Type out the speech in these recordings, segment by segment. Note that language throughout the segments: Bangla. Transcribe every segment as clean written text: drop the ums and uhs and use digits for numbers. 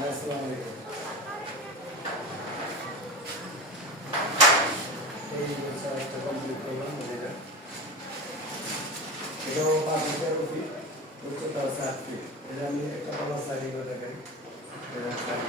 আসসালামু আলাইকুম। এই বছর একটা কমপ্লিট করলাম এটা। এটাও 5 মিটার কপি, উচ্চতা আছে 8 ফিট। এটা আমি একটা পাল্লা সাইড করে দেখাই। এটা সাইড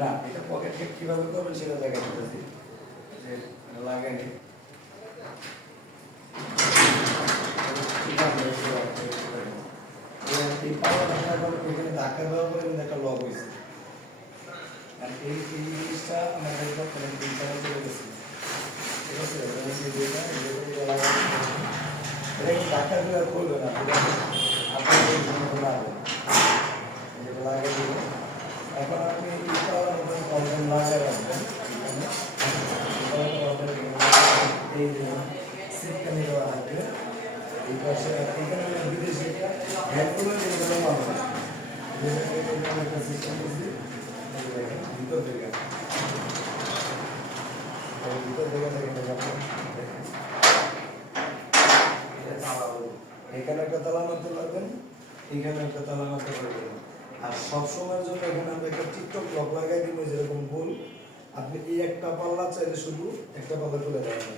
না, এটা পকেট কেক কিভাবে করবেন সেটা দেখাই দিতেছি। যে লাগাইনি এই পাওয়াটা এখানে ধাক্কা দেওয়ার পরে কিন্তু একটা লক হয়েছে। আর এই জিনিসটা আমার একদম দিন ছাড়া চলে গেছে। ঠিক আছে, এটা কিন্তু ধাক্কা দিয়ে আর করবে না, আপনার যেটা লাগাই দেবো। এখন আপনি এই পাওয়ার প্রবলেম লাগাই রাখবেন। এই সিটকানি দেওয়া থাকবে। এই পাশে এখানে বিদেশি হেডফোনের যেগুলো মারবে একটা সিস্টেম দিচ্ছি ভিতর থেকে এখানে একটা তালা মারতে পারবেন, এখানে একটা তালা মারতে পারবেন। আর সবসময়ের জন্য এখানে আমরা একটা টিকটক লক লাগাই দিব, যেরকম ভুল আপনি এই একটা পাল্লা চাইলে শুধু একটা পাল্লা তুলে দেবেন।